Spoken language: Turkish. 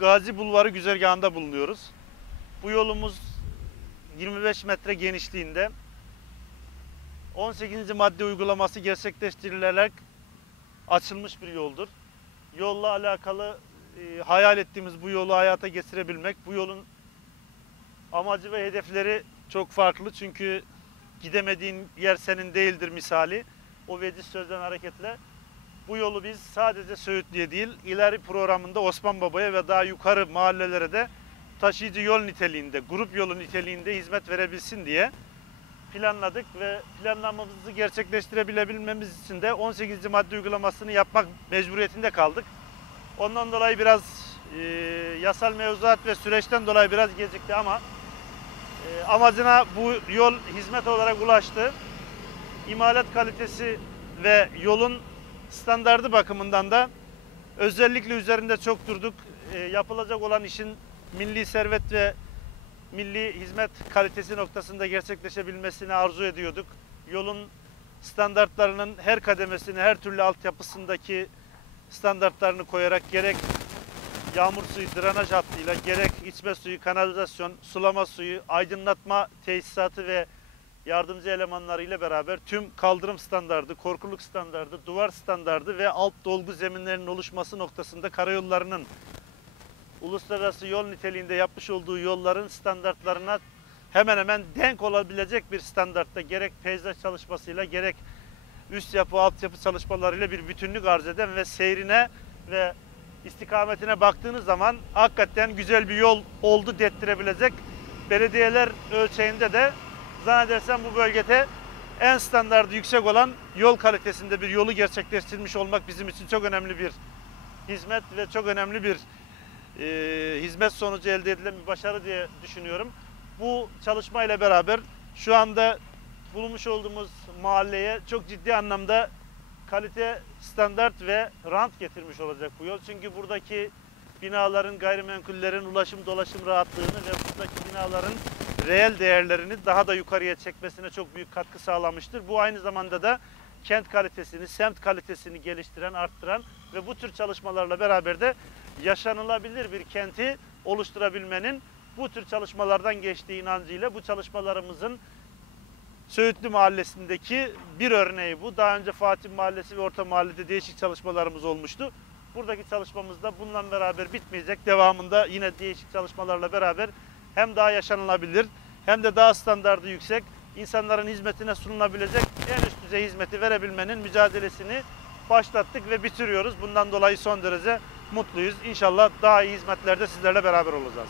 Gazi Bulvarı güzergahında bulunuyoruz. Bu yolumuz 25 metre genişliğinde. 18. madde uygulaması gerçekleştirilerek açılmış bir yoldur. Yolla alakalı e, hayal ettiğimiz bu yolu hayata geçirebilmek, bu yolun amacı ve hedefleri çok farklı çünkü gidemediğin yer senin değildir misali. O veciz sözden hareketle bu yolu biz sadece Söğütlü'ye değil, ileri programında Osman Baba'ya ve daha yukarı mahallelere de taşıyıcı yol niteliğinde, grup yolu niteliğinde hizmet verebilsin diye planladık ve planlamamızı gerçekleştirebilmemiz için de 18. madde uygulamasını yapmak mecburiyetinde kaldık. Ondan dolayı biraz e, yasal mevzuat ve süreçten dolayı biraz gecikti ama e, amacına bu yol hizmet olarak ulaştı. İmalat kalitesi ve yolun standardı bakımından da özellikle üzerinde çok durduk. E, yapılacak olan işin milli servet ve milli hizmet kalitesi noktasında gerçekleşebilmesini arzu ediyorduk. Yolun standartlarının her kademesini, her türlü altyapısındaki standartlarını koyarak gerek yağmur suyu drenaj hattıyla gerek içme suyu, kanalizasyon, sulama suyu, aydınlatma tesisatı ve yardımcı elemanlarıyla beraber tüm kaldırım standardı, korkuluk standardı, duvar standardı ve alt dolgu zeminlerinin oluşması noktasında karayollarının uluslararası yol niteliğinde yapmış olduğu yolların standartlarına hemen hemen denk olabilecek bir standartta gerek peyzaj çalışmasıyla gerek üst yapı altyapı çalışmalarıyla bir bütünlük arz eden ve seyrine ve istikametine baktığınız zaman hakikaten güzel bir yol oldu dettirebilecek belediyeler ölçeğinde de zannedersem bu bölgede en standardı yüksek olan yol kalitesinde bir yolu gerçekleştirmiş olmak bizim için çok önemli bir hizmet ve çok önemli bir e, hizmet sonucu elde edilen bir başarı diye düşünüyorum. Bu çalışmayla beraber şu anda bulunmuş olduğumuz mahalleye çok ciddi anlamda kalite, standart ve rant getirmiş olacak bu yol. Çünkü buradaki binaların, gayrimenkullerin ulaşım dolaşım rahatlığını ve buradaki binaların reel değerlerini daha da yukarıya çekmesine çok büyük katkı sağlamıştır. Bu aynı zamanda da kent kalitesini, semt kalitesini geliştiren, arttıran ve bu tür çalışmalarla beraber de yaşanılabilir bir kenti oluşturabilmenin bu tür çalışmalardan geçtiği inancıyla bu çalışmalarımızın Söğütlü Mahallesi'ndeki bir örneği bu. Daha önce Fatih Mahallesi ve Orta Mahalle'de değişik çalışmalarımız olmuştu. Buradaki çalışmamızda bununla beraber bitmeyecek. Devamında yine değişik çalışmalarla beraber hem daha yaşanılabilir hem de daha standardı yüksek insanların hizmetine sunulabilecek en üst düzey hizmeti verebilmenin mücadelesini başlattık ve bitiriyoruz. Bundan dolayı son derece mutluyuz. İnşallah daha iyi hizmetlerde sizlerle beraber olacağız.